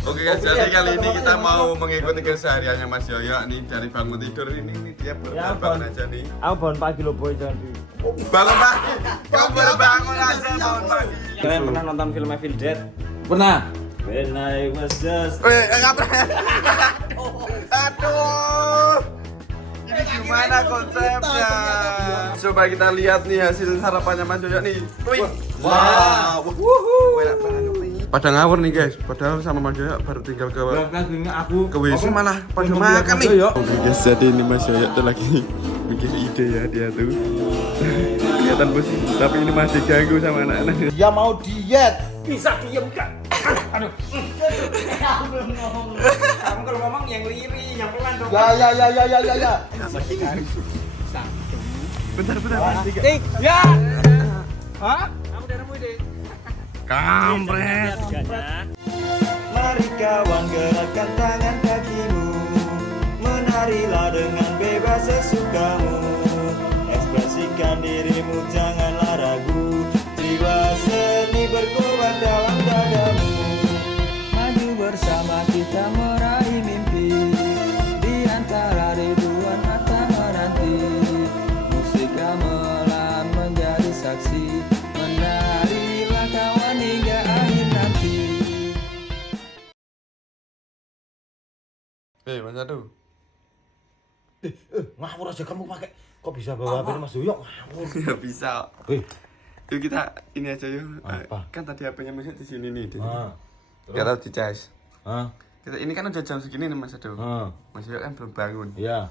Oke guys, jadi kali ini kita mau mengikuti kesehariannya Mas Yoyo nih dari bangun tidur ini dia bangun aja nih. Aku bangun pagi loh boy jadi. Bangun pagi, kamu baru bangun aja bangun pagi. Kalian pernah nonton film Evil Dead? Pernah. When I was just. Enggak pernah. Aduh. Ini gimana konsepnya? Coba kita lihat nih hasil sarapannya Mas Yoyo nih. Wih. Wow. Enak banget nih. Pada ngawur nih guys, padahal sama Mas Yoyo baru tinggal ke WC malah pada makan nih. Oke guys, jadi ini Mas Yoyo tuh lagi bikin ide ya dia tuh. Kelihatan bos, tapi ini masih ganggu sama anak-anak. Dia mau diet. Bisa diem gak? Aduh. Kamu kalau ngomong yang liri, yang pelan dong. Ya. Bentar. Tik. Ya. Hah? Kamu udah nemu ide? Kampret. Mari kawan gerakkan tangan kakimu, menarilah dengan bebas sesukamu. Ekspresikan dirimu, janganlah ragu. Jiwa seni berkorban dalam dadamu. Maju bersama kita meraih mimpi, di antara ribuan mata menanti. Musik gamelan menjadi saksi, menarilah kawan hingga akhir nanti. Mas Adu. Ngawur aja kamu pakai. Kok bisa bawa HP Mas Yoyo? Ngawur. Ya bisa. Yuk kita ini aja yuk. Apa? Kan tadi HP-nya Mas di sini nih. Di sini. Ah. Kita dicas. Hah? Kita ini kan udah jam segini nih Mas Adu. Mas Yoyo kan belum bangun. Iya.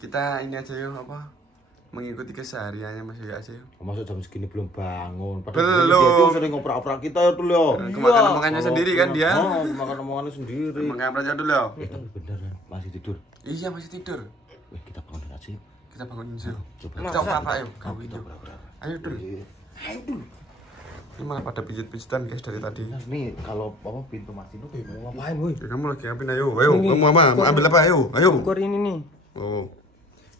Kita ini aja yuk apa? Mengikuti kesehariannya Mas Yoyo aja yuk. Masuk jam segini belum bangun. Belum. Dia tuh sering ngoprak-oprak kita ya tuh lo. Kemakan omongannya sendiri kan dia. Makan omongannya sendiri. Mengambil aja dulu. Tapi beneran masih tidur. Iya masih tidur. Kita bangun aja yuk. Kita bangunin yuk. Coba. Kita apa ayo? Kau Kita itu. pura-pura. Ayo dulu. Ini malah pada pijit-pijitan guys dari tadi. Nah, nih kalau apa pintu masih itu mau ngapain woi? Ya, kamu lagi ngapain ayo? Ayo, kamu apa? Mau ambil apa? Ayo. Ukur ini nih. Oh.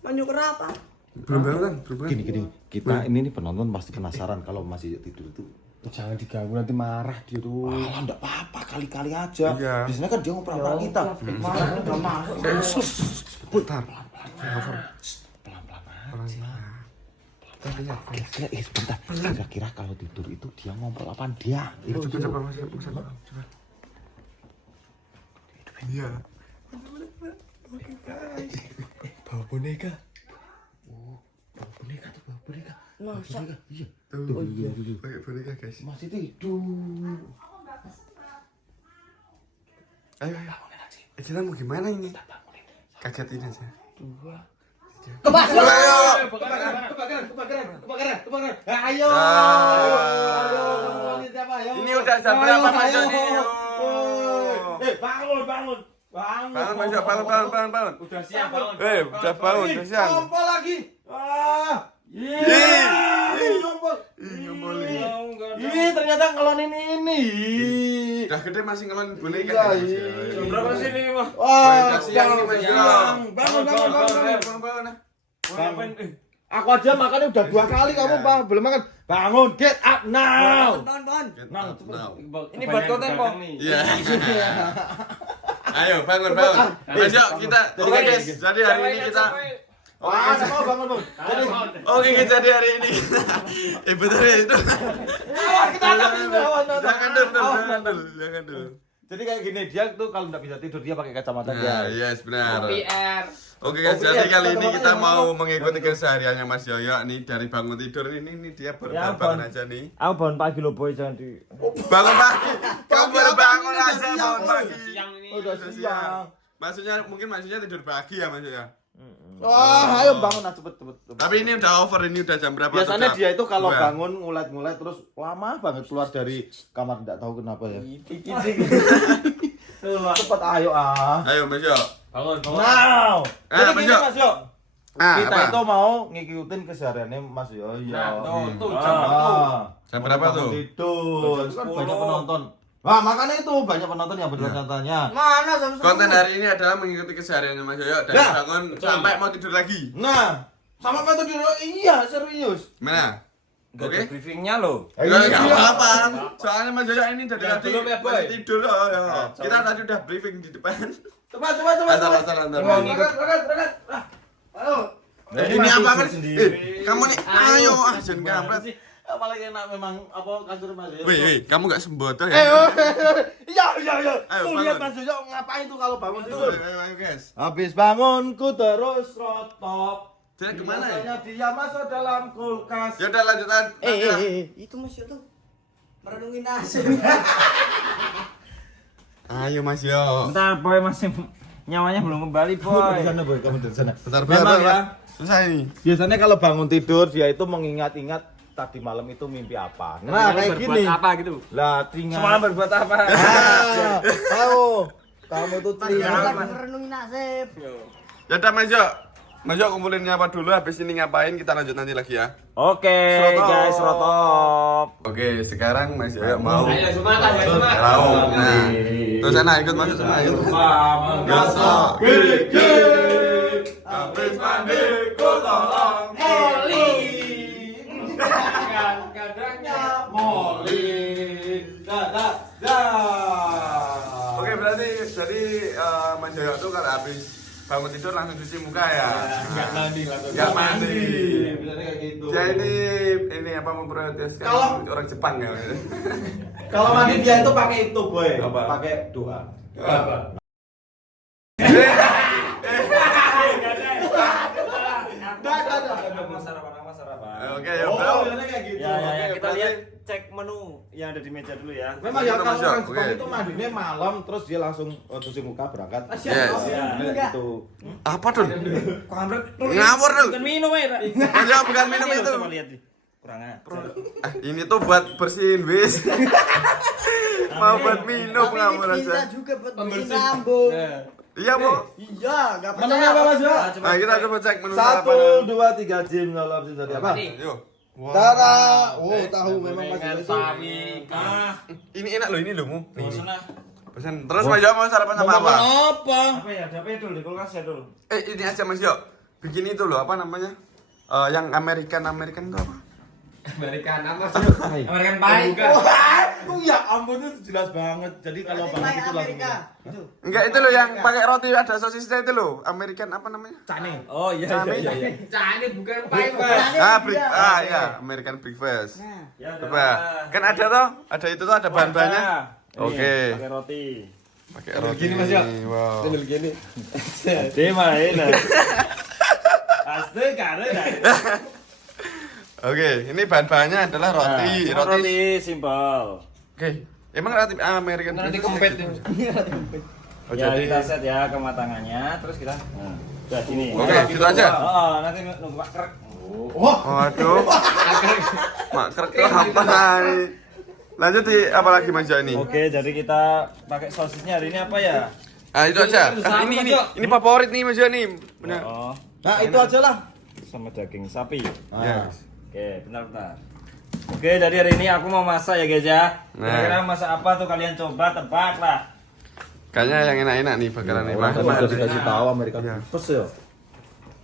Nyukur apa? Belum bangun kan? Belum bangun. Gini kita ini nih penonton pasti penasaran kalau masih tidur itu. Jangan diganggu nanti marah dia tuh. Alah enggak apa-apa kali-kali aja. Iya. Biasanya kan dia ngoprak-oprak kita. Marah enggak masuk. Bentar. Pelan-pelan aja. Kira-kira sebentar. Kira-kira kalau tidur itu dia ngompol apaan dia? Coba. Iya. Bawa boneka. Oh, bawa boneka. Masa? Iya. Tuh. Pakai boneka guys. Masih tidur. Ayo. Kita mau gimana ini? Kagetin aja. Kebakaran. Ayo. Ini udah jam berapa Mas Joni? Bangun. Bangun Mas Joni, bangun. Udah siap bangun. Udah bangun, udah siang. Apa lagi? Ih, ternyata ngelonin ini. Udah gede masih ngelon boneka. Iya. Berapa sih ini mah? Udah siang nih Mas Joni. Bangun. Bangun. Aku aja makannya udah 2 kali, kamu belum makan. Bangun, get up now. Bangun. Ini buat konten kok. Iya. Ayo bangun. Mas yuk kita. Oke guys, jadi hari ini kita. Wah, mau bangun. Oke guys, jadi hari ini. Betul ya itu. Kita Jangan dulu. Jadi kayak gini, dia tuh kalau nggak bisa tidur dia pakai kacamata dia. Yes benar. PR. Oke guys, jadi kali ini kita mau mengikuti kesehariannya Mas Yoyo nih dari bangun tidur ini dia baru bangun aja nih. Aku bangun pagi loh boy jadi. Bangun pagi. Kamu baru bangun aja bangun pagi. Siang ini. Udah siang. Maksudnya tidur pagi ya Mas Yoyo. Wah, ayo bangun cepet. Tapi ini udah over, ini udah jam berapa? Biasanya Udah dia itu kalau dua. bangun ngulet terus lama banget keluar dari kamar, enggak tahu kenapa ya. Cepet ayo Ayo Mas Yoyo. Bangun. Now. Jadi Mas gini Yo. Mas Yo. Kita apa? itu mau ngikutin kesehariannya Mas Yoyo. Nah, tuh jam berapa? Jam berapa tuh? Tidur. Kan banyak penonton. Wah, makanya itu banyak penonton yang bertanya-tanya. Mana jam 10? Konten hari ini adalah mengikuti kesehariannya Mas Yoyo dari Nah, bangun sampai mau tidur lagi. Nah, sama apa tuh dulu? Iya, serius. Mana? Nggak Oke. ada briefingnya loh. Enggak apa-apa. Soalnya Mas Jojo ini dari Ya, tadi belum ya, Boy? masih tidur. Kita tadi udah briefing di depan. Coba. Asal. Rekat. Ayo. Ini apa kan? Kamu nih, ayo jangan kampret. Paling enak memang apa kasur Mas Jojo. Wih, kamu gak sembodo ya? Iya. Ayo, Tuh lihat bangun. Mas Jojo ngapain tuh kalau bangun Ayo, tidur. ayo, guys. Habis bangunku terus rotop. Jadi gimana ya? Biasanya dia masuk dalam kulkas. Ya udah lanjutan. Itu Mas Yo tuh merenungi nasib. Ayo Mas Yo. Bentar boy, masih nyawanya belum kembali boy. Boy, kamu dari sana. Bentar, Memang ya. Susah ini. Biasanya kalau bangun tidur dia itu mengingat-ingat tadi malam itu mimpi apa. Nah, kayak gini. Apa gitu? Lah, tinggal. Semalam berbuat apa? Tahu. Kamu tuh Mas Yo telinga. lagi merenungi nasib. Ya udah Mas Yo. Mas Yo kumpulin nyapa dulu, habis ini ngapain kita lanjut nanti lagi ya. Oke guys, rotop. Oke, sekarang Mas Yo mau. Ayo semangat, ayo semangat. Tahu. Nah, terus sana ikut masuk semua yuk. Gosok gigi. Habis mandi ku tolong Oli. Kadang-kadangnya Molly. Oke, berarti jadi Mas Yo tuh kalau habis bangun tidur langsung cuci muka ya. Enggak mandi langsung. Enggak mandi. Biasanya kayak gitu. Jadi ini apa memprioritaskan Kalau- orang Jepang ya? Kalau mandi dia itu pakai itu, Boy. Apa? Pakai doa. Apa? Oke ya bro. Oh, biasanya kayak gitu. Ya, Oke, kita berarti- lihat cek menu yang ada di meja dulu ya. Memang ya Betul, kalau Mas Yo. orang Jepang Oke. itu mandinya malam terus dia langsung cuci muka berangkat. Yes. Ya, Enggak. gitu. Apa tuh? Kamret Ngawur lu. Bukan minum ya. Mas Yo bukan minum Ini loh, itu. Coba lihat nih. Kurang aja. Ini tuh buat bersihin bis. Mau buat minum Tapi ngawur ini bisa aja. juga buat bersihin rambut. Iya bu. Iya, enggak Menunya apa, Mas Yo? Nah kita coba cek menu 1, sarapan. 2, 3 jam kalau bisa jadi apa? Yuk. Tara. Oh, tahu memang Mas Yo itu. Ini enak loh ini loh mu. Nih. Sana. Pesan. Terus Mas Yo mau sarapan sama apa? Apa? Apa ya? Ada apa ya dulu di kulkas ya dulu. Ini aja Mas Yo. Bikin itu loh apa namanya? Yang American itu apa? American Pie. Oh ya ampun itu jelas banget. Jadi kalau Berarti bangun kayak itu langsung Amerika. Enggak itu loh yang pakai roti ada sosisnya itu loh. American apa namanya? cane. Oh iya Cami. iya iya. Ya, American breakfast. Nah, Ya udah. Coba. Kan ada toh? Ada itu tuh ada bahan-bahannya. Ini, Oke. Pakai roti. Pakai roti. Gini, Mas Yo. Wow. gini. Dia main. Astaga, ada. Oke, ini bahan-bahannya adalah roti. Cuma roti simpel. Oke. Emang roti American breakfast? Oh, Ya jadi kita set ya kematangannya, terus kita udah sini. Oke, gitu aja. Oh, nanti nunggu Pak Krek. Wah, Waduh. Mak krek apa ini? Lanjut di apa lagi Mas Jo ini? Oke, jadi kita pakai sosisnya hari ini apa ya? Ah, itu aja. Ini favorit nih Mas Jo nih. Benar. Oh, nah itu aja lah. sama daging sapi. Yes. Oke, bentar. Oke, jadi hari ini aku mau masak ya guys ya. Nah. Kira-kira masak apa tuh kalian coba tebak lah. Kayaknya yang enak-enak nih bakalan nih. Orang Mas. udah dikasih tahu Amerika Iya. Pes ya.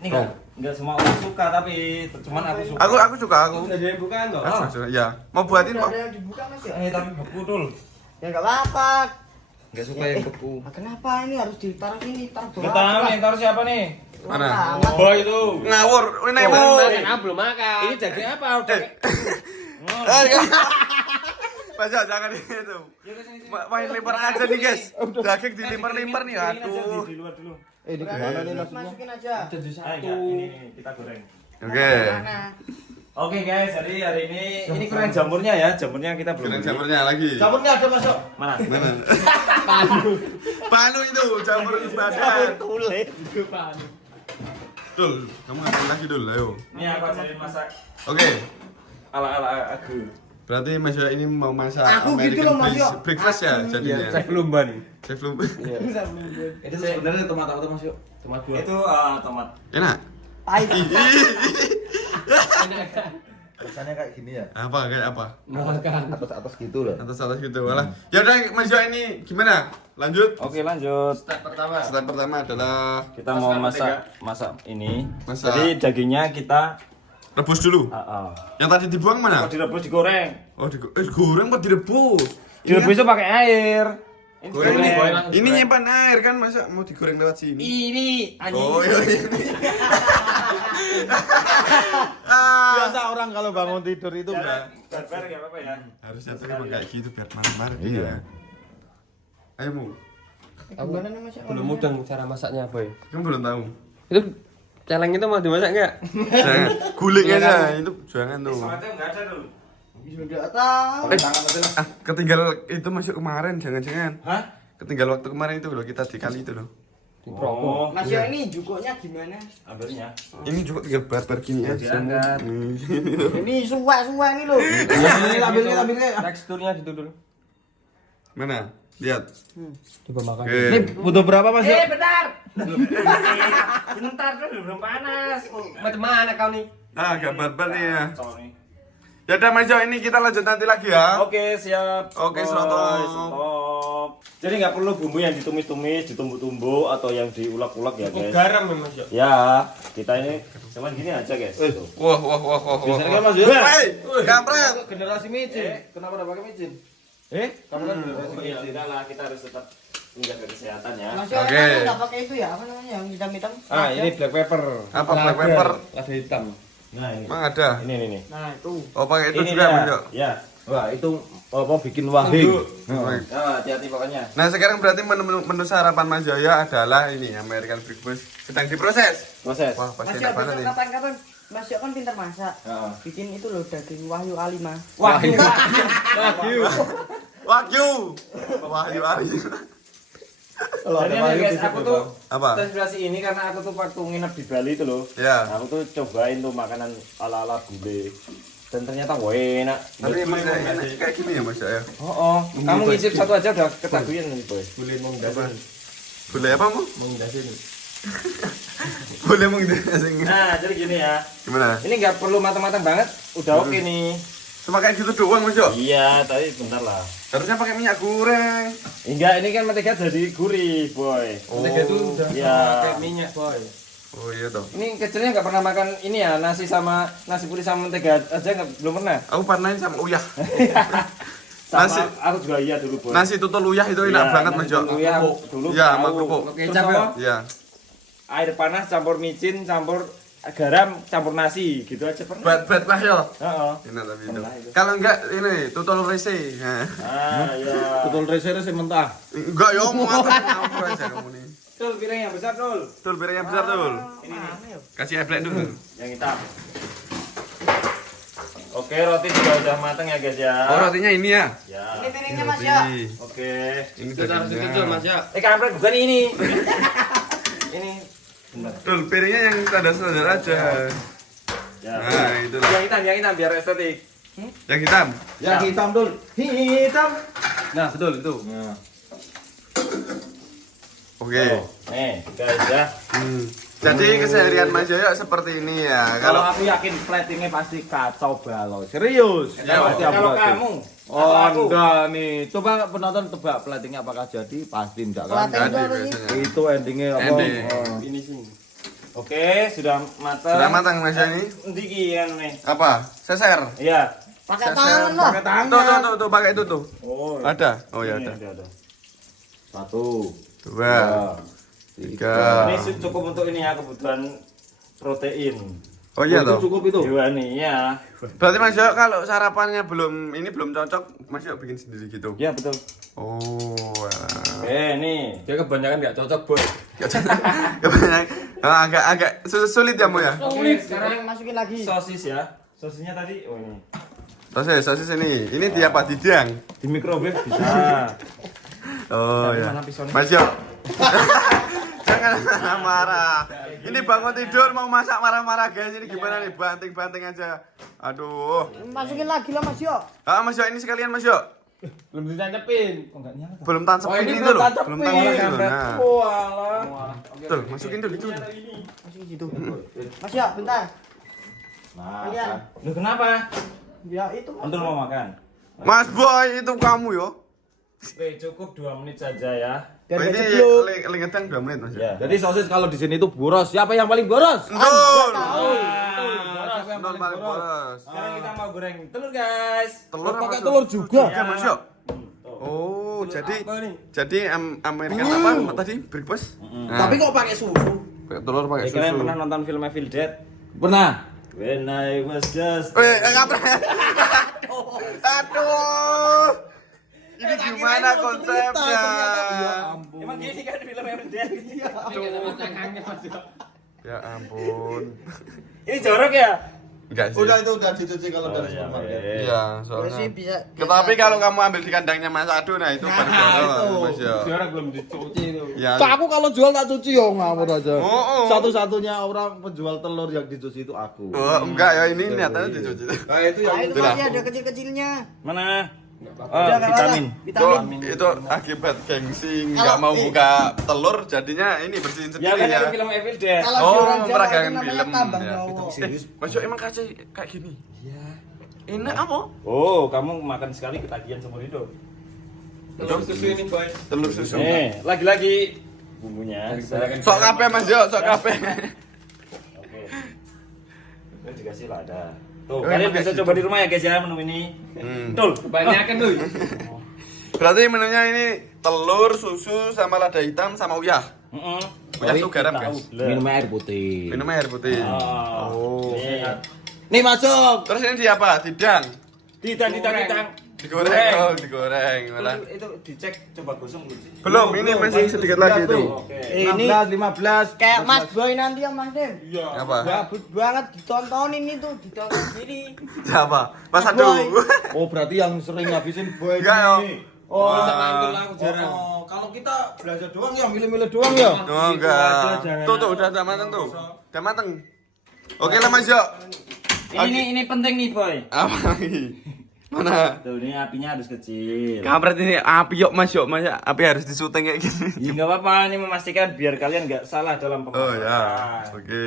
Ini enggak semua orang suka tapi cuman aku suka. Aku suka aku. jadi bukan toh. Ya. Mau buatin udah Pak? ada yang dibuka Mas ya? Tapi beku dul. Ya enggak apa-apa. Enggak suka yang beku. Nah, kenapa ini harus ditaruh sini? Taruh bawah. Kita nih, taruh siapa nih? Mana? Oh itu. Ngawur. Ini belum makan. Ini daging apa? Mas Jo jangan itu. Main lempar aja nih guys. Daging dilempar-lempar nih. Aduh. Di luar dulu. Ini gimana nih nasinya? Masukin aja. Ayo, ini kita goreng. Oke. Mana? Oke guys, jadi hari ini kurang jamurnya ya. Jamurnya kita belum. Keren jamurnya lagi. Campurnya ada masuk. Mana? Mana? Palu itu jamur ibadah. Kulit. Dul, kamu ngapain lagi dul? Ayo. Ini aku ajarin masak Oke. ala aku. Berarti Mas Jo ini mau masak Aku gitu loh, Mas Jo. breakfast ya jadinya. lumba nih. Chef lumba. Itu sebenarnya tomat apa tuh masuk? Tomat buah. Itu tomat. Enak. Pahit. Rasanya kayak gini ya. Apa kayak apa? Atas gitu loh. Atas gitu malah. Ya udah Mas Jo ini gimana? Lanjut. Oke lanjut. Step pertama adalah Kita mau masak ini. Masak. Jadi dagingnya kita Rebus dulu. Yang tadi dibuang mana? Kalau direbus digoreng. Oh, digoreng apa direbus? Direbus itu pakai air. Ini Goreng digoreng. ini nyimpan air kan, masa mau digoreng lewat sini? Ini anjing. Oh iya ini. Biasa orang kalau bangun tidur itu enggak. Barbar enggak apa-apa ya. Harusnya tuh emang kayak gitu biar marah-marah. Iya. Ayo Mu. Gimana nih Mas? Belum mudeng cara masaknya, Boy. Kamu belum tahu. Itu celeng itu mau dimasak enggak? Jangan guling aja itu jangan tuh. Soalnya enggak ada dulu. Sudah tahu. Tangan aja lah. Ketinggal itu masuk kemarin jangan-jangan. Hah? Ketinggal waktu kemarin itu loh kita di kali itu loh. Oh, Mas Yo ini jukuknya gimana? ambilnya. Ini juga tinggal barbar gini aja. Diangkat. Ini suwek-suwek ini loh. Ambilnya. Teksturnya gitu dulu. Mana? Lihat. Coba makan. Oke. Ini butuh berapa Mas? Bentar. Bentar dulu belum panas. Macam mana kau nih? Ah, agak barbar nih ya. Sorry. Ya udah Mas Jo, ini kita lanjut nanti lagi ya. Oke, siap. Oke, Boy, stop. Jadi nggak perlu bumbu yang ditumis-tumis, ditumbuk-tumbuk atau yang diulek-ulek ya, guys. Garam ya, Mas. Ya, kita ini cuman gini aja, guys. Tuh. Wah. Biasanya kan Mas Yo. Hei, kampret. Generasi micin. Kenapa udah pakai micin? Kamu kan generasi Ya, tidak lah, kita harus tetap menjaga kesehatan ya. Mas Yo Oke. kan enggak pakai itu ya, apa namanya yang hitam-hitam? ini black pepper. Apa black pepper? Lada hitam. Nah, ini. Emang ada. Ini. Nah, itu. Oh, pakai itu Ini juga dia. Mas Jo. Ya. Wah, itu apa bikin wahing. Baik. Ya, hati-hati pokoknya. Nah sekarang berarti menu sarapan Mas Jaya adalah ini American breakfast sedang diproses. Proses. Wah pasti Mas Yo enak banget besok nih. kapan-kapan Mas Yo kan pintar masak. Heeh. Bikin itu loh daging Wahyu Alima. Wahyu. Wahyu Ari. Jadi ini guys, aku tuh Apa? terinspirasi ini karena aku tuh waktu nginep di Bali itu loh. Ya. Aku tuh cobain tuh makanan ala-ala bule. Dan ternyata wah enak. Tapi emang kayak gini ya Mas Jaya. Oh, kamu ngicip satu aja udah ketagihan nih, Boy. Boleh mengdasin. Boleh apa Mu? Mengdasin. Boleh mengdasin. Nah, jadi gini ya. Gimana? Ini nggak perlu matang-matang banget, udah oke nih. Cuma kayak gitu doang Mas Jo. Iya, tapi bentar lah. Harusnya pakai minyak goreng. Enggak, ini kan mentega jadi gurih, Boy. Mentega itu udah Iya. pakai minyak, Boy. Oh iya toh. Ini kecilnya nggak pernah makan ini ya, nasi putih sama mentega aja belum pernah. Aku pernah sama uyah. Sama Nasi- aku juga iya dulu, Boy. Nasi tutul uyah itu enak Iya, banget nasi Mas Jo. tutul uyah aku dulu Iya, tahu. sama kerupuk. Pakai Terus kecap ya? apa? Iya. Air panas campur micin, campur garam, campur nasi, gitu aja pernah. Bet lah yo. Heeh. Enak tapi itu. Pernah itu. Kalau enggak ini tutul rese. Nah. Ah, iya. Betul rese mentah. Enggak yo mau apa aja kamu nih. Tul, piring yang besar, Tul. Tul piring yang besar tul. Ini nih, Kasih eblek dulu. yang hitam. Oke, roti juga udah matang ya, guys ya. Oh rotinya ini ya. Ya. Ini piringnya Mas Yo. Oke. Ini Itu harus ditutup, Mas ya. Kampret bukan ini. Ini. Benar. Tul piringnya yang standar aja. Ya. Nah itu Yang hitam biar estetik. yang hitam. Yang hitam dul. Hitam. Nah, betul itu. Nah. Oke. Oh, nih, guys ya. Jadi keseharian Mas Jaya seperti ini ya. Kalau Kalau aku yakin platingnya pasti kacau balau. Serius. Ya, Pasti aku Kalau yakin. kamu, Oh atau aku. enggak nih. Coba penonton tebak platingnya apakah jadi? Pasti enggak kan? Plating itu Jadi apa sih? biasanya. Itu endingnya apa? Ending. Oh. Ini sih. Oke, sudah matang. sudah matang Mas Jaya ini. Ndiki kan nih. Apa? Seser. Iya. Pakai tangan loh. Pakai tangan. Tuh pakai itu tuh. Oh. Ada. Oh ya ini ada. ada. Satu. Dua. Tiga. Ini cukup untuk ini ya kebutuhan protein. Oh iya Itu toh. cukup itu. Dua nih ya. Berarti Mas Jaya kalau sarapannya belum cocok, Mas Jaya bikin sendiri gitu. Ya betul. Oh. Alah. Nih. Dia kebanyakan nggak cocok, Boy. agak sulit ya Mo ya. Oke, sekarang Masukin lagi. sosis ya. Sosisnya tadi, oh ini. Sosis ini. Ini di apa? Didang. Di microwave bisa. Oh Tapi ya. mana pisaunya? Mas Yo. Jangan marah. Ini bangun tidur mau masak marah-marah guys. Ini gimana nih? Banting-banting aja. Aduh. Masukin lagi lah Mas Yo. Ah Mas Yo ini sekalian Mas Yo. Belum ditancepin. Kok enggak nyala? Belum tancap Oh, ini itu belum loh. tancap Belum pin. tancap itu. Nah. Walah. Tuh, masukin dulu itu. Masukin situ. Mas Yo, bentar. Nah, Kalian. Loh kenapa? Ya itu Mas. Antum mau makan? Mas Boy itu kamu yo. Oke, cukup 2 menit saja ya. Oh, Biar ini gak jeblok. lingedang 2 menit Mas. Ya. Jadi sosis kalau di sini itu boros. Siapa yang paling boros? Betul. Siapa yang nonton paling boros. Sekarang kita mau goreng telur, guys. Telur apa? Pakai Cuk? telur juga. Iya, Mas Yo. Tuh. Oh, jadi apa nih? American apa tadi? Breakfast? Nah, Tapi kok pakai susu? pakai telur pakai Kalian susu. pernah nonton film Evil Dead? Pernah. When I was just Nggak pernah. Aduh. Ini gimana konsepnya? Emang gini kan film Evil Dead? Ya ampun. Ini jorok ya? Enggak sih. Itu udah dicuci kalau dari iya, supermarket. Iya, Kalau sih soalnya. bisa. Tetapi kalau kamu ambil di kandangnya Mas Adu, nah itu baru jorok, Mas Yo. Sekarang belum dicuci itu. Ya. Tak, aku kalau jual tak cuci yo ngawur aja. Oh. Satu-satunya orang penjual telur yang dicuci itu aku. Oh, enggak ya ini niatannya dicuci. Nah, itu yang Nah, itu Itulah. masih ada kecil-kecilnya. Mana? Oh, Udah, nggak vitamin. apa-apa. Vitamin. Itu akibat gengsi nggak mau buka telur jadinya ini bersihin Ya sendiri kan ya. ada film Evil Dead. Kalau di Oh, orang Jawa itu peragangan namanya film. tambang Ya. nyowo. Mas Yo emang kayak gini? Iya. Enak apa? Oh, kamu makan sekali ketagihan seumur hidup. Telur susu ini, boy. Telur susu. Lagi-lagi bumbunya. Sok kabeh Mas Yo, sok kabeh. Oke. Ini dikasih lada. Tuh, Oh, kalian emang bisa kayak coba di rumah ya guys ya menu ini. Hmm. Betul. Kebanyakan tuh. Berarti menunya ini telur, susu, sama lada hitam, sama uyah. Heeh. Uyah tuh garam guys. minum air putih. Minum air putih. Oh. Oh. Nih masuk. Terus ini di apa? Didang. Ditang. Digoreng. Oh, digoreng malah. Itu dicek coba gosong belum sih? Belum, ini masih sedikit lagi itu. Oke. Ini 15. kayak Mas Boy nanti yang Mas Dem. Apa? Gabut banget ditontonin itu, ditonton sendiri. Siapa? Mas Adu. Oh, berarti yang sering ngabisin boy Enggak, yo. ini. Oh, Bisa mantul aku jarang. Oh, kalau kita belajar doang ya, milih-milih doang ya. Oh, enggak. Tuh, udah mateng tuh. Udah mateng. Oke lah Mas Yo. Ini penting nih, Boy. Apa lagi? Mana? Tuh, ini apinya harus kecil. Kampret ini api yuk Mas Yo, Mas. Api harus disuting kayak gini. Ya nggak apa-apa, ini memastikan biar kalian nggak salah dalam Oh pemasakan. ya. Oke.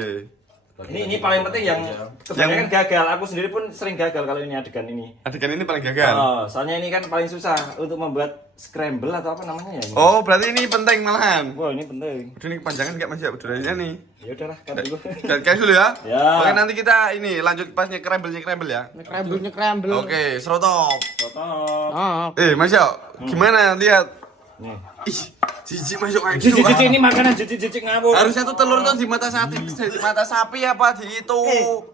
Ini paling penting yang kebanyakan gagal. Aku sendiri pun sering gagal kalau ini adegan ini. Adegan ini paling gagal. Oh, soalnya ini kan paling susah untuk membuat scramble atau apa namanya ya? Ini? Oh, berarti ini penting malahan. Wah, ini penting. Udah ini kepanjangan enggak Mas Yo? Durasinya nih. Ya udahlah, kan dulu. Guys dulu ya. Ya. Oke, nanti kita ini lanjut pas nyekrembel ya. Nyekrembel. Oke, serotop. Potong. Oh. Mas Yo, gimana lihat? Nih. Ih, jijik Mas Yo kayak gitu. Cici ini makanan cici ngawur. Harusnya tuh telur tuh di mata sapi, di mata sapi apa di itu?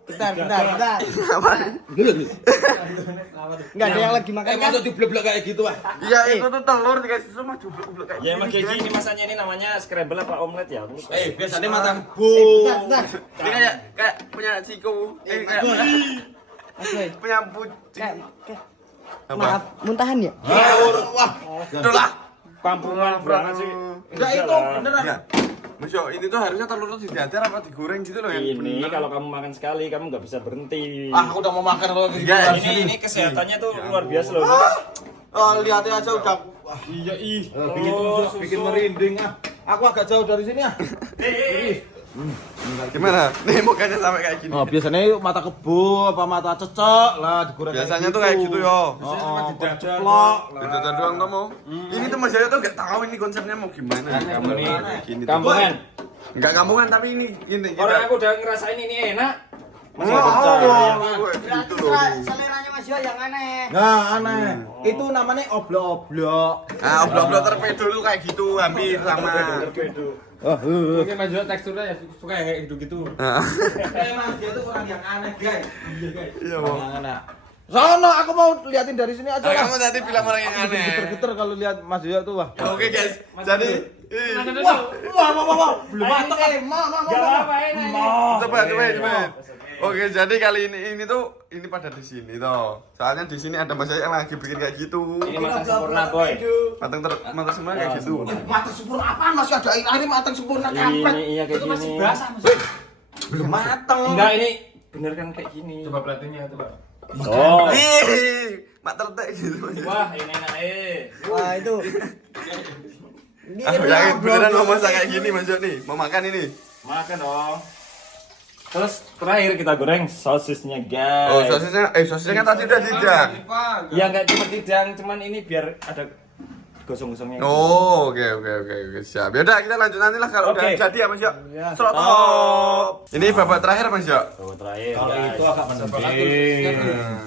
Bentar. Enggak ada yang lagi makan kan? di blok kayak gitu, Wah. Iya, itu tuh telur dikasih semua jublek kayak Ya emang kayak gini masanya ini namanya scramble apa omelet ya? Aku lupa. Biasanya mata kebo. Bentar. Ini kayak punya Ciko. Kayak Mas Boy. punya buci. Kayak Apa? maaf, muntahan ya? Wah. Udah lah. Kampungan banget sih. Enggak itu beneran. Enggak. Mas Yo, ini tuh harusnya telur tuh didatar apa digoreng gitu loh yang Ini bener. kalau kamu makan sekali kamu nggak bisa berhenti. Ah, aku udah mau makan kalau gitu. Enggak, Ini kesehatannya tuh luar biasa loh. Oh, lihatnya aja udah. Wah, Iya, ih. bikin merinding ah. Aku agak jauh dari sini ah. Gimana? Nih mukanya sampai kayak gini. Oh, biasanya mata kebo apa mata cecek lah digoreng. Biasanya tuh kayak gitu yo. Oh, ceplok. Dadatar doang tuh mau. Ini tuh Mas Yo tuh gak tahu ini konsepnya mau gimana. Kamu Ini kayak gini. tuh. kampungan. Enggak kampungan tapi ini Orang aku udah ngerasain ini enak. Masih Oh, pecah. gitu loh. Berarti seleranya Mas Yo yang aneh. Nah, aneh. Itu namanya oblok-oblok. Ah, oblok-oblok terpedo tuh kayak gitu hampir sama. Mungkin Mas Jo teksturnya ya suka yang kayak gitu-gitu. Emang dia tuh orang yang aneh, guys. Iya, Bang. Yang aneh. Sono, aku mau liatin dari sini aja lah. Kamu tadi bilang orang yang aneh. Geter-geter kalau lihat Mas Yo tuh, wah. Oke, guys. Jadi Wah, belum matang. Gak apa-apa enak. coba. Oke, jadi kali ini tuh ini pada di sini toh. Soalnya di sini ada Mas Yo yang lagi bikin kayak gitu. Ini matang sempurna, Boy. Matang semua kayak gitu. Matang sempurna apaan? Masih ada air matang sempurna kampret. Ini iya kayak gini. Belum matang. Enggak, ini bener kan kayak gini. Coba pelatihnya coba. Oh. Ih, mak tertek gitu. Wah, ini enak Wah, itu. Ini Aku yakin beneran mau masak kayak gini Mas Yo nih. Mau makan ini. Makan dong. Terus terakhir kita goreng sosisnya, guys. Oh, sosisnya kan tadi udah didang. Ya nggak cuma tidang, cuman ini biar ada gosong-gosongnya. Oh, oke, siap. Ya udah, kita lanjut nanti lah kalau udah Oke. jadi ya Mas Yo. Stop. Ini babak terakhir Mas Yo. Bawa terakhir. Kalau guys. itu agak penting.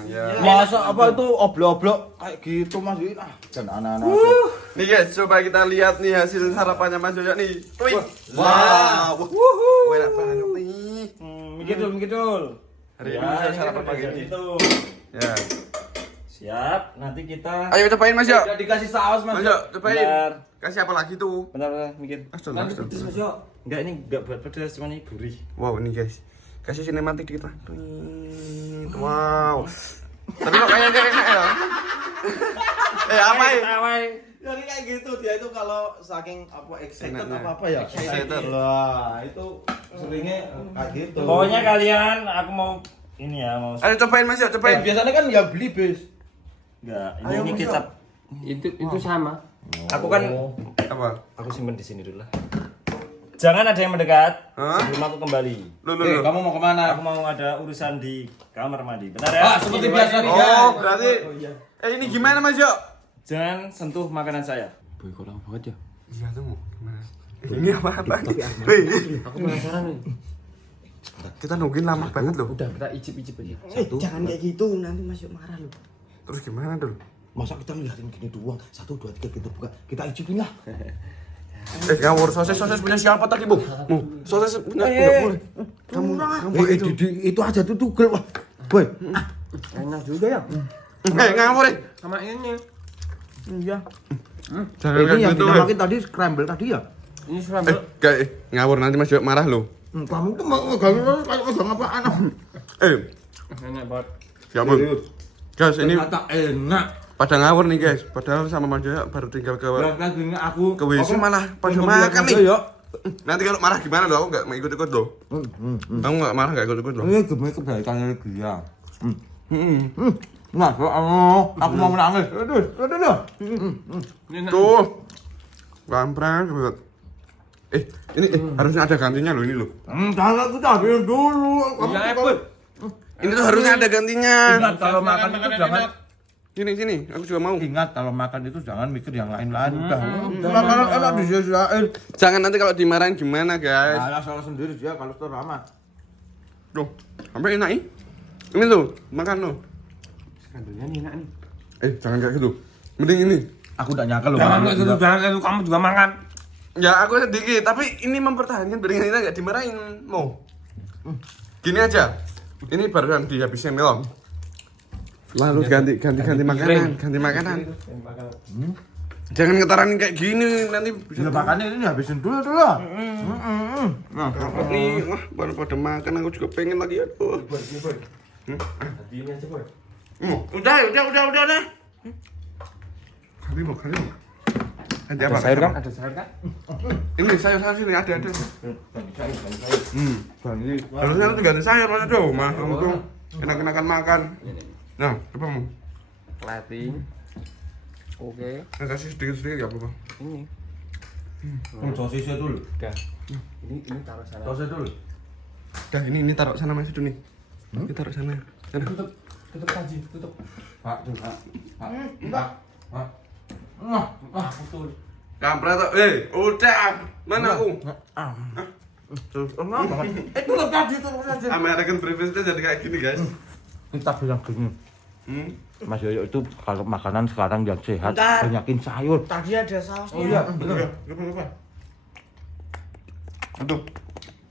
Ya. Masa apa itu oblok-oblok kayak gitu Mas Yuyun? Dan anak-anak. Nih guys, coba kita lihat nih hasil sarapannya Mas Yoyo nih. Wih. Wah. Enak banget nih. Mikir dulu. Hari ini Ya, saya ini sarapan kan pagi udah nih. gitu. Ya. Siap, nanti kita Ayo cobain Mas Yo. Udah dikasih saus Mas. Mas Yo, cobain. Bentar. Kasih apa lagi tuh? Bentar, mikir. Astaga. Enggak, ini enggak buat pedas, cuma ini gurih. Wow, ini guys. Kasih sinematik dikit lah. Wow. Tapi kok kayak enak ya? Apa ya? Jadi kayak gitu dia itu kalau saking apa excited Enaknya. apa ya? Excited. Lah, itu seringnya kayak gitu. Pokoknya kalian, aku mau ini ya, mau Ayo cobain Mas Yo, cobain. biasanya kan ya beli bis. enggak. Ayo, Ini Mas, kecap. Itu sama. Aku kan Apa? aku simpen di sini dulu lah. Jangan ada yang mendekat Hah? sebelum aku kembali. Lu. Kamu mau kemana? Aku mau ada urusan di kamar mandi. Bentar ya. Seperti Ini, biasa Boy. nih. Oh, berarti ini gimana Mas Yo? Jangan sentuh makanan saya. Boy, kok lama banget ya? Iya tuh mau gimana? Ini apa? Wih, Aku penasaran nih. kita nungguin lama banget loh. Udah, kita icip aja. Jangan kayak gitu, nanti Mas Yo marah loh. Terus gimana dulu? Masa kita ngeliatin gini doang? 1, 2, 3 kita buka. Kita icipin lah. Ngawur sosis punya siapa tadi, Bu? Sosis punya enggak boleh. Kamu Itu aja tuh tugel. Wah. Boy. Enak juga ya. ngawur. Sama ini. Iya. Jangan Ini kayak yang gitu. kita makin tadi scramble tadi ya? Ini sambal. Ngawur nanti Mas Yo marah loh. Kamu tuh mau ngeganggu kayak megang apaan? Enak banget. Ya ampun. Guys, ini Ternyata enak. pada ngawur nih guys. Padahal sama Mas Yo baru tinggal ke Lah gini aku ke WC malah pada makan nih. Nanti kalau marah gimana loh? Aku nggak mau ikut-ikut loh. Kamu nggak marah nggak ikut-ikut loh? Ini demi kebaikan dia. Nah, aku mau menangis. Aduh. Tuh. Kampret banget. Ini harusnya ada gantinya loh ini loh. Jangan kita habisin dulu. Kamu Ya, tuh Ini tuh harusnya ada gantinya. ingat kalau makan itu jangan Sini, aku juga mau. ingat kalau makan itu jangan mikir yang lain-lain. Udah. Makanan enak disia-siain. Jangan nanti kalau dimarahin gimana guys. Salah salah sendiri dia kalau itu ramah. Tuh, sampai enak ih. Ini tuh, makan loh. Sambelnya nih enak nih. Jangan kayak gitu. Mending ini. Aku udah nyangka loh. Jangan kayak gitu, jangan kayak gitu. Kamu juga makan. Ya aku sedikit, tapi ini mempertahankan beringan kita nggak dimarahin. Mau. Gini aja. Ini barusan dihabisin melong. Lalu ganti makanan. Jangan ngetarin kayak gini nanti bisa. Ya makannya ini habisin dulu. Nah, Nih, wah baru pada makan aku juga pengen lagi ya. Ini aja, Boy. Udah. Kali mau. Nanti apa? Sayur kan? Ada sayur kan? Ini sayur sini ada. Harusnya nanti ganti sayur aja tuh, Mas. Kamu tuh enak-enakan makan. Nah, coba mau. Plating. Oke. Kasih sedikit-sedikit ya, apa-apa. Ini. sosisnya dulu. Udah. Ini taruh sana. Sosisnya dulu. Dah, ini taruh sana Mas itu nih. Ini taruh sana. Sana. Tutup saji, tutup. Pak, tuh, Pak. Betul. Kampret tuh. Udah. Mana aku? Tutup tadi. American breakfast jadi kayak gini, guys. Kita bilang gini. Mas Yoyo itu kalau makanan sekarang yang sehat, Bentar. banyakin sayur. Tadi ada sausnya. Oh iya, bener. Coba. Aduh.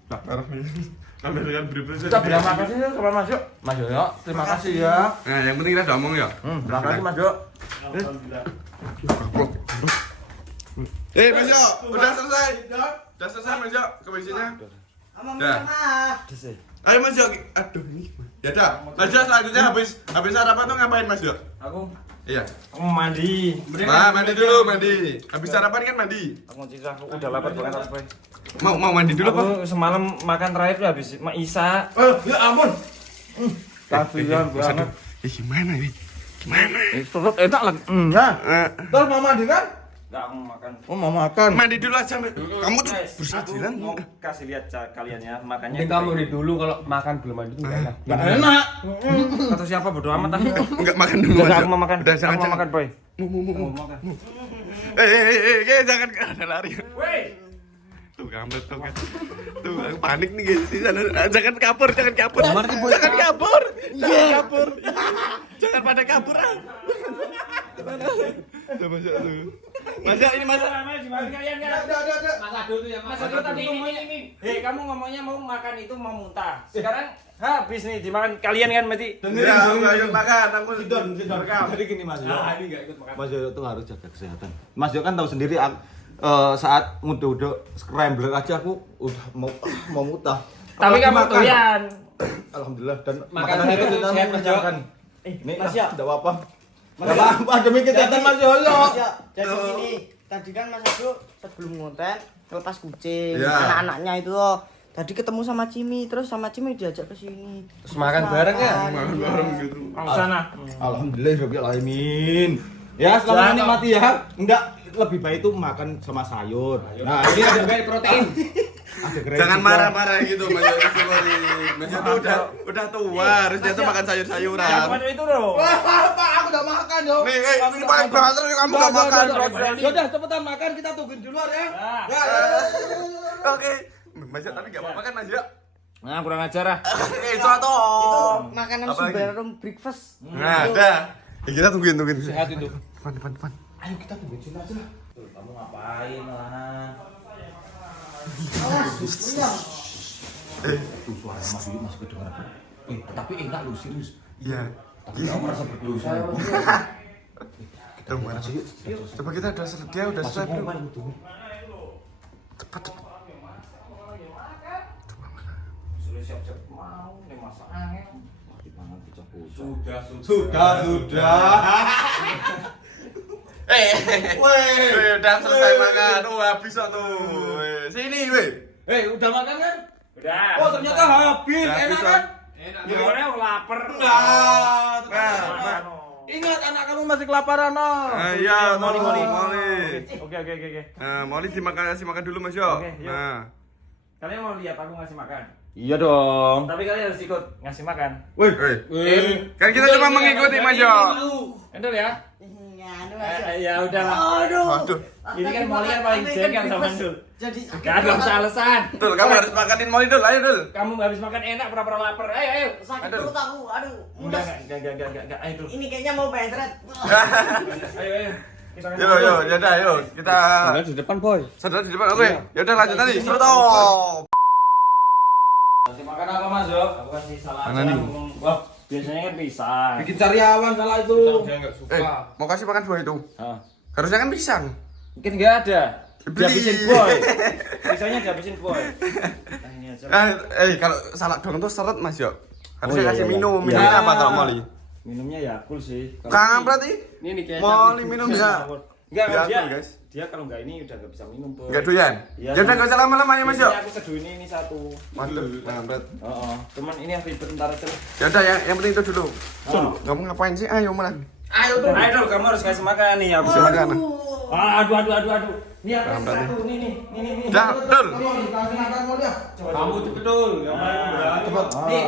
Nah, American breakfast. Kita bilang makasih ya sama Mas Yoyo. Mas Yoyo, terima kasih ya. Nah, yang penting kita udah ngomong ya. Terima kasih Mas Yoyo. Alhamdulillah. Mas Yo, udah selesai. Udah selesai Mas Yo, kebisinya. Sama Dah. maaf. Ayo Mas Yo. Aduh, ini. Ya dah. Mas Yo selanjutnya habis sarapan tuh ngapain Mas Yo? Aku Iya. mau mandi. Mandi dulu, mandi. Habis sarapan kan mandi. Aku cerita, aku udah lapar banget, Boy. Mau mandi dulu apa? Aku semalam makan terakhir tuh habis Isa. Ya ampun. Kasihan banget. Gimana ini? Gimana? Itu enak lagi. Nah, terus mau mandi kan? Enggak, aku mau makan. Oh, mau makan. Mandi dulu aja. Kamu tuh Guys, bersadiran. aku mau kasih lihat kalian ya, makannya. Mending kamu nih dulu kalau makan belum mandi tuh enggak enak. Gak enak. Kata siapa bodo amat ah. Enggak makan dulu Udah, Mas Yo. aku mau makan. Udah Aku jangan mau makan, Boy. Mau. Mau makan. Jangan ada lari. Woi. Tuh kampret tuh kan. Tuh aku panik nih guys. Di sana. Jangan kabur. Jangan kabur. Jangan pada kabur ah. Tuh masuk tuh. Masuk ini masuk. Gimana kalian kan? Udah. Mas Ado tuh yang Mas Ado tadi ngomongnya ini. Hei, kamu ngomongnya mau makan itu mau muntah. Sekarang habis nih dimakan kalian kan berarti. Ya, aku ayo makan. Aku Sidon. Jadi gini Mas Yo. Nah, ini enggak ikut makan. Mas Yo tuh harus jaga kesehatan. Mas Yo kan tahu sendiri saat muda-muda scrambler aja aku udah mau mutah. Tapi Apalagi kamu makan. doyan. Alhamdulillah dan Makanan makanan itu kita sehat, Mas Yo. mengenyangkan. Mas Mas Ya. tidak apa-apa. Enggak apa-apa demi kesehatan Mas Yo. Mas Ya, jadi gini, tadi kan Mas Ado sebelum ngonten lepas kucing, Ya. anak-anaknya itu loh. Tadi ketemu sama Cimi, terus sama Cimi diajak ke sini. Terus makan bareng ya? makan bareng gitu. Sana. Alhamdulillah rabbil alamin. Ya, selamat menikmati ya. Enggak, lebih baik itu makan sama sayur. Nah, ini ada Juga protein. ada gerai Jangan juga. marah-marah gitu Mas Yo. Mas Yo tuh udah tua, harusnya tuh makan sayur-sayuran. Jangan itu loh. Pak, aku udah makan, yo. Nih, ini paling banter kamu gak makan. Yaudah, cepetan makan, kita tungguin di luar ya. Oke. Mas Yo tapi gak apa-apa kan Mas Yo? Nah, kurang ajar ah. Soto. Makanan Apa lagi? Sumberom breakfast. Nah, dah. Kita tungguin. Sehat itu. Depan. Ayo kita tungguin sini aja lah. Kamu ngapain lah? Tuh suara masih kedengaran. Tapi enak lu serius. Iya. Tapi kamu merasa berdosa. Kita mana sih? Coba kita udah dia udah selesai belum? Cepat. Sudah siap-siap mau nih masak angin. Sudah. Weh, udah selesai makan. Habis kok tuh. Sini, weh. Udah makan kan? Udah. Oh, ternyata habis. Udah Enak habis, kan? Enak. Ya pokoknya lapar. Nah. Ingat anak kamu masih kelaparan, no. Iya, Moli. Oke. Oke. Nah, Molly kasih makan dulu Mas Yo. Oke, yuk. Nah. Kalian mau lihat aku ngasih makan? Iya dong. Tapi kalian harus ikut ngasih makan. Wih. Kan kita cuma mengikuti Mas Yo. Endol ya? Anu Mas Ya. Ya udahlah. Waduh. Ini kan Molly kan paling jengkel sama Endol. Jadi Gak usah alasan. Dul, kamu harus makanin Molly dul. Ayo dul. Kamu habis makan enak pura-pura lapar. Ayo. sakit Aduh. perut aku. Aduh, mudas. Enggak. Ayo dulu. Ini kayaknya mau bentret. Ayo. Kita Yo, yaudah, ayo. Kita di depan, Boy. sadar di depan. Oke. Yaudah lanjut nanti. Soto. Kasih makan apa Mas Yo? Aku kasih salah Mana aja. nih? Wah, biasanya kan pisang. Bikin cariawan salah itu. Dia enggak suka. Mau kasih makan buah itu. Ah. Harusnya kan pisang. Mungkin nggak ada. Beli. Dihabisin boy. Pisangnya dihabisin boy. Nah, ini aja. Kalau salad dong tuh seret Mas Yo. Harusnya Oh, iya, kasih iya. minum. Iya. Minumnya apa kalau Molly? Minumnya Yakult sih. Kang berarti Ini nih kayaknya. Molly minum ya. Enggak, Yakult, dia. guys. Dia kalau nggak ini udah nggak bisa minum, Boy. Enggak doyan. Iya, Ya udah enggak usah lama-lama ya Mas Yo. Biasanya aku seduh ini satu. Mantap. Kampret. Oh. Cuman ini yang ribet ntar aja. Ya udah ya, yang penting itu dulu. Sul, kamu ngapain sih? Ayo malah. Ayo dong, kamu harus kasih makan nih aku. Kasih makan. Aduh. Ini aku Berapa satu. Nih. Dah, dul. Kamu cepet dul. Cepet. Nih,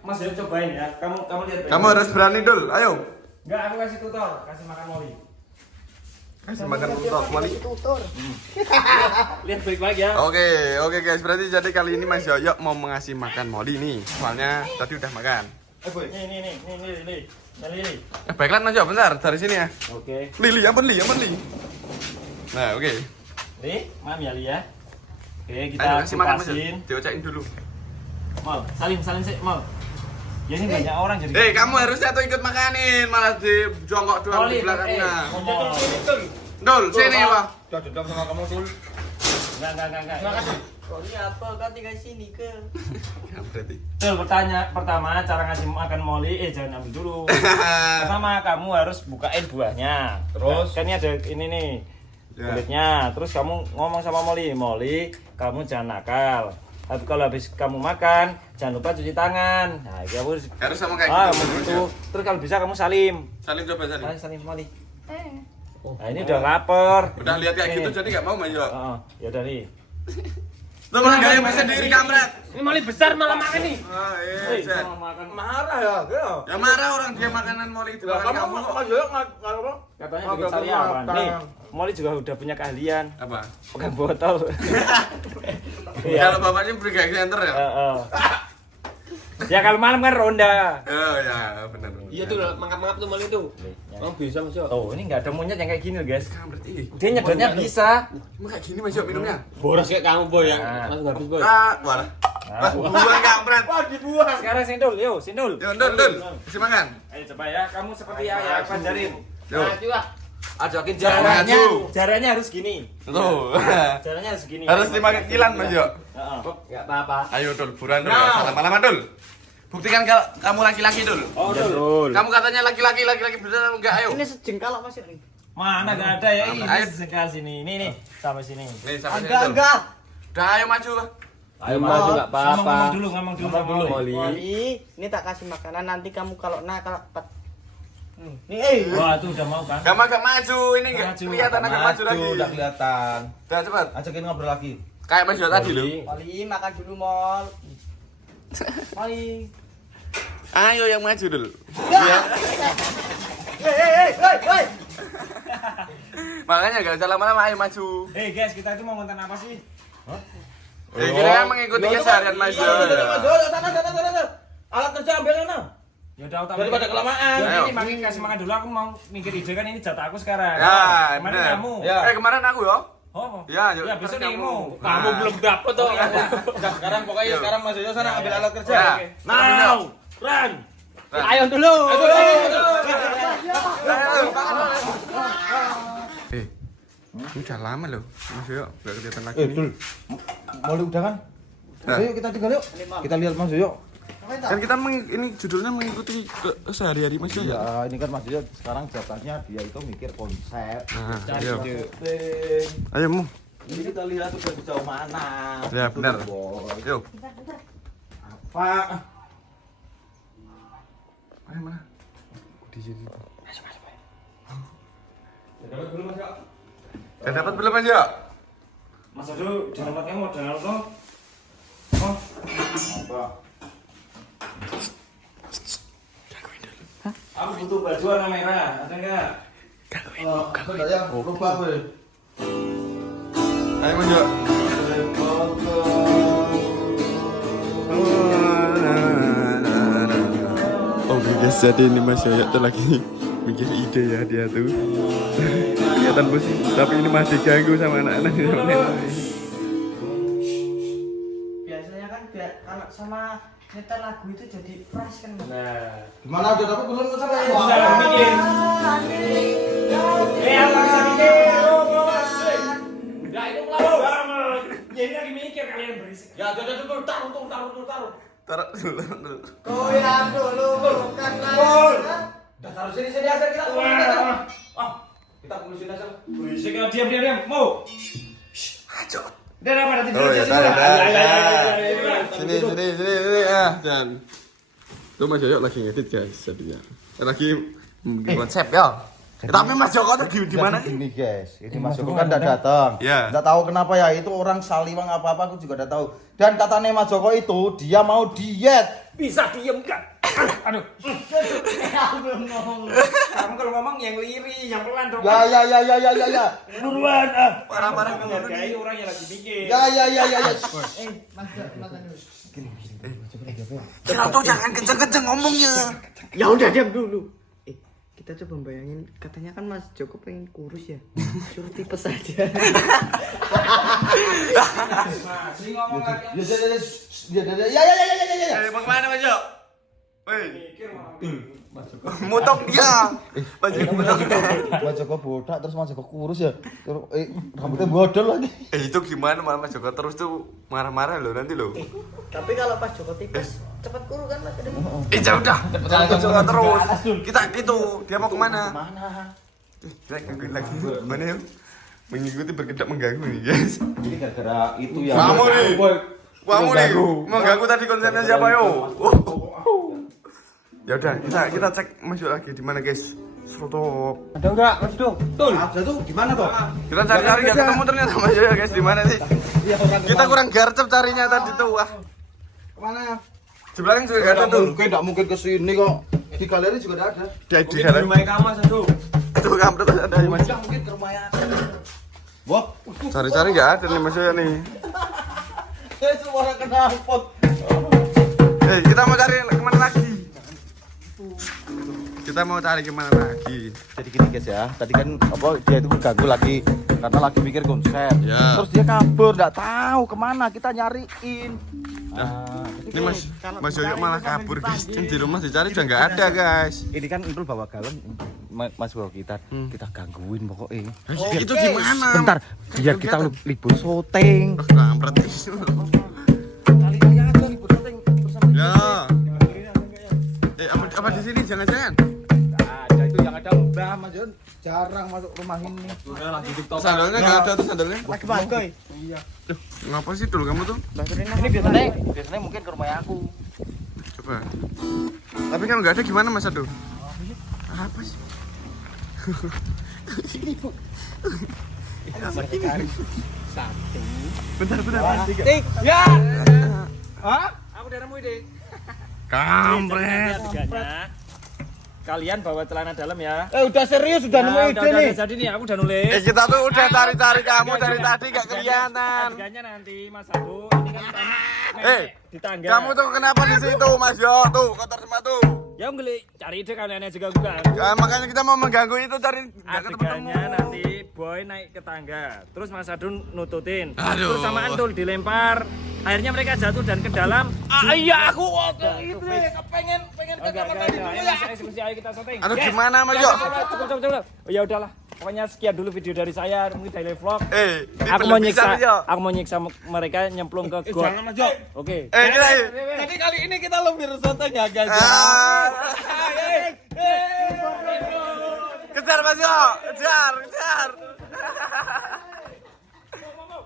Mas Yo cobain ya. Kamu lihat. Kamu harus berani dul. Ayo. Enggak, aku kasih tutor, kasih makan Molly. Kasih makan untuk Molly. Tutur. Lihat baik-baik ya. Oke guys, berarti jadi kali ini Mas Yoyo mau mengasih makan Molly nih. Soalnya tadi udah makan. Nih. Baiklah Mas Yoyo, bentar dari sini ya. Oke. Lili, ampun Li. Nah, oke. Nih, mam ya Li ya. Oke, kita Ayo kasih makan Mas Yoyo. kupasin. Diocekin dulu. Mal, salin sih, Mal. Ya ini banyak orang jadi. Kamu harusnya tuh ikut makanin, malah di jongkok doang di belakangnya. Dul, sini wah. Udah dendam sama kamu, Sul. Enggak. Ini apa? Kau tinggal sini ke? Berarti. Tuh, pertama cara ngasih makan Molly, jangan ambil dulu. Pertama kamu harus bukain buahnya. Terus? Kan ini ada ini nih. Ya. Kulitnya. Terus kamu ngomong sama Molly, kamu jangan nakal. Tapi kalau habis kamu makan, jangan lupa cuci tangan. Nah, kamu Harus sama kayak gitu. gitu. Terus kalau bisa kamu salim. Salim coba salim. Salim Molly. Nah, ini udah lapar. Udah lihat kayak gitu jadi nggak mau Mas Yoyo. Ya udah nih. Temen gaya mas sendiri kampret. Ini moli besar malah makan nih. Ah, iya, Jan. Marah ya, ya. Ya marah orang dia makanan moli itu makan kamu. Mas Yoyo nggak apa? Katanya bikin sariawan. Nih, Molly juga udah punya keahlian Apa? pegang botol. Kalau bapaknya Brigade Center ya? Ya kalau malam kan ronda. Oh ya, benar. Iya tuh mangkap-mangkap tuh moli tuh. Emang bisa Mas Yo. Oh, ini nggak ada monyet yang kayak gini loh, guys. Kampret ini. Dia nyedotnya bisa. Emang kayak gini Mas Yo minumnya? Boros kayak kamu boy yang Nah. langsung habis boy. Ah, walah. Wah, buang kampret. Wah, dibuang. Sekarang sindul, yuk, sindul. Yo, Dul. Kasih makan. Ayo coba ya, kamu seperti yang aku ajarin. Yo. Ajokin Maju. jaraknya harus gini. Tuh. Jaraknya harus gini. Harus 5 kilan Mas Yo. Heeh. Enggak apa-apa. Ayo Dul, buruan Dul. Salam-salam Dul. Buktikan kalau kamu laki-laki Dul. Oh, Dul. Kamu katanya laki-laki bener enggak? Ayo. Ini sejengkal apa sih? Mana gak ada ya? Ini Ayo. sekal sini. Nih, sampai sini. Nih, sampai sini. Enggak, Dul. enggak. Udah ayo maju. Ayo maju enggak apa-apa. Ngomong dulu. Moli. Moli, ini tak kasih makanan nanti kamu kalau nakal pet. Nih, Wah, itu udah mau kan? Gak maju, ini enggak Maju. kelihatan agak maju lagi. Udah kelihatan. Udah cepat. Ajakin ngobrol lagi. Kayak Mas Yo tadi loh. Moli makan dulu Mol. Moli. Ayo yang maju dulu. Hei. Makanya gak usah lama-lama, ayo maju. Guys, kita itu mau konten apa sih? Kira kan mengikuti keseharian Mas Yo. Mas Yoyo, sana. Alat kerja ambil sana. Ya udah utama. Daripada kelamaan. Ya, Ayo. ini makin kasih makan dulu, aku mau mikir ide kan ini jatah aku sekarang. Ya, Kemarin bener. kamu. Ya. Kemarin aku yo. Oh. Ya, yuk, Ya besok terus kamu. Kamu belum dapet tuh. Udah sekarang pokoknya Yo. sekarang Mas Yoyo sana ambil alat kerja. Ya. Now, run. Ayo dulu. Ini udah lama loh, Mas Yo. Gak kelihatan lagi. Dul. Moli udah kan? Nah. Ayo kita tinggal yuk. Kita lihat Mas Yoyo. Kan kita ini judulnya mengikuti sehari-hari Mas Yo ya. Ya, ini kan Mas Yoyo sekarang jatahnya dia itu mikir konsep. Nah, ayo. Penting. Ayo mu. Ini kita lihat udah sejauh mana. Ya, benar. Boy. Yuk. Pak. Ayo mana? Di sini. Udah dapat belum Mas Yo? Mas Ado, jangan pakai mau jangan tuh. Oh. Apa? Aku butuh baju warna merah, ada enggak? Enggak ya, lupa gue. Ayo Mas Yo. Oke guys, jadi ini Mas Yoyo tuh lagi mikir ide ya dia tuh. Kelihatan pusing, tapi ini masih diganggu sama anak-anak. Biasanya kan kalau sama nyetel lagu itu jadi fresh kan. Nah. Gimana udah dapat belum sampai? Udah mikir. Apa bisa mikir? Oh, bos. Enggak itu melawak banget. Ya ini lagi mikir kalian berisik. Ya, taruh. Taruh dulu. Goyang dulu bukan Udah taruh sini aja kita. Wah. Kita kurusin aja. Berisik ya, diam. Mau. Ayo. Udah pada tidur Oh aja ya, semua. dah. Sini. Ah, jangan. Tuh Mas Yoyo lagi ngedit guys, jadinya. Lagi bikin konsep ya. Tapi Mas Joko tuh di mana sih? Ini guys, ini Mas Joko kan enggak datang. Iya. Enggak tahu kenapa ya, itu orang saliwang apa-apa aku juga enggak tahu. Dan katanya Mas Joko itu dia mau diet. Bisa diem kan? Aduh. belum ngomong. Kamu kalau ngomong yang liri, yang pelan dong. Ya. Buruan ah. Parah-parah Menghargai orang yang lagi mikir. Ya. Makan dulu. Kira tuh jangan kenceng-kenceng ngomongnya. Ya udah diam dulu. Kita coba bayangin, katanya kan Mas Joko pengen kurus ya. Suruh tipes aja. Masih ngomong lagi. Ya. Mau kemana Mas Joko? Woi, Mikir malah. mutok dia. Mas Joko mutok. Mas Joko botak terus Mas Joko kurus ya. Terus rambutnya bodol lagi. Itu gimana malah Mas Joko terus tuh marah-marah loh nanti loh. Tapi kalau pas Joko tipes, cepat kurus kan Mas. Jauh dah. Jangan Mas Joko terus. Kita itu dia mau kemana? Mana? Kita gangguin lagi. Mana ya? Mengikuti berkedap mengganggu nih guys. Ini gara-gara itu ya. Kamu nih. Kamu nih. Mengganggu tadi konsernya siapa yo? Ya udah, kita cek Mas Yo lagi di mana guys? Stop. Ada enggak, Mas Dong? Betul. Ada tuh gimana toh? Kita cari-cari nggak ketemu ternyata Mas Yoyo guys, di mana sih? Iya orang Kita kurang garcep carinya tadi tuh, wah. kemana? Di belakang juga nggak ada tuh. Enggak mungkin ke sini kok. Di galeri juga enggak ada. Di galeri. rumah kamu, Mas Dong. Tuh kampret ada Mas. Enggak mungkin ke rumahnya. Wah, Cari-cari nggak ada nih Mas Yoyo nih. suara knalpot. Kita mau cari kemana lagi? Kita mau cari kemana lagi? Jadi gini guys ya, tadi kan apa dia itu mengganggu lagi karena lagi mikir konsep. Ya. Terus dia kabur, enggak tahu kemana kita nyariin. Ini Mas Yoyo malah kabur guys. Di rumah dicari juga nggak ada guys. Ini kan Intul bawa galon Mas bawa kita, kita gangguin pokoknya. Itu gimana? Bentar, biar kita libur syuting. Kampret. Kali-kali aja libur syuting bersama. Ya. Apa di sini jangan-jangan? Ada itu yang ada Mbah Mas Jon, jarang masuk rumah ini. Udah lagi TikTok. Sandalnya nggak ada tuh sandalnya. Lagi bangkai. Ngapa sih dulu kamu tuh? Ini biasanya mungkin ke rumah aku. Coba. Tapi kalau nggak ada gimana Mas Adu? Apa sih? Bentar. Ya. Hah? Aku udah nemu ide. Kampret. Kalian bawa celana dalam ya. Udah serius, udah nemu ide nih. Jadi nih aku udah nulis. Kita tuh udah cari-cari kamu dari tadi nggak kelihatan. Adegannya nanti Mas Abu, ini kan di tangga. Kamu tuh kenapa di situ Mas Yo? Tuh kotor semua tuh. Ya nggeli cari ide kalian juga bukan. Ya, makanya kita mau mengganggu itu cari nggak ketemu. Adegannya nanti Boy naik ke tangga, terus Mas Adun nututin, Aduh. terus sama Antul dilempar, akhirnya mereka jatuh dan ke dalam. Iya aku itu pengen ke kamar mandi dulu ya. Eksekusi ayo kita syuting. Aduh Yes. gimana Mas Yo? Cukup. Oh, ya udahlah. Pokoknya sekian dulu video dari saya, mungkin daily vlog. Ini Aku belum mau bisa, Mas Yo. aku mau nyiksa mereka nyemplung ke got. Jangan Mas Jo. Oke. Kita Jadi kali ini kita lebih syuting ya guys. kejar Mas Yo, kejar.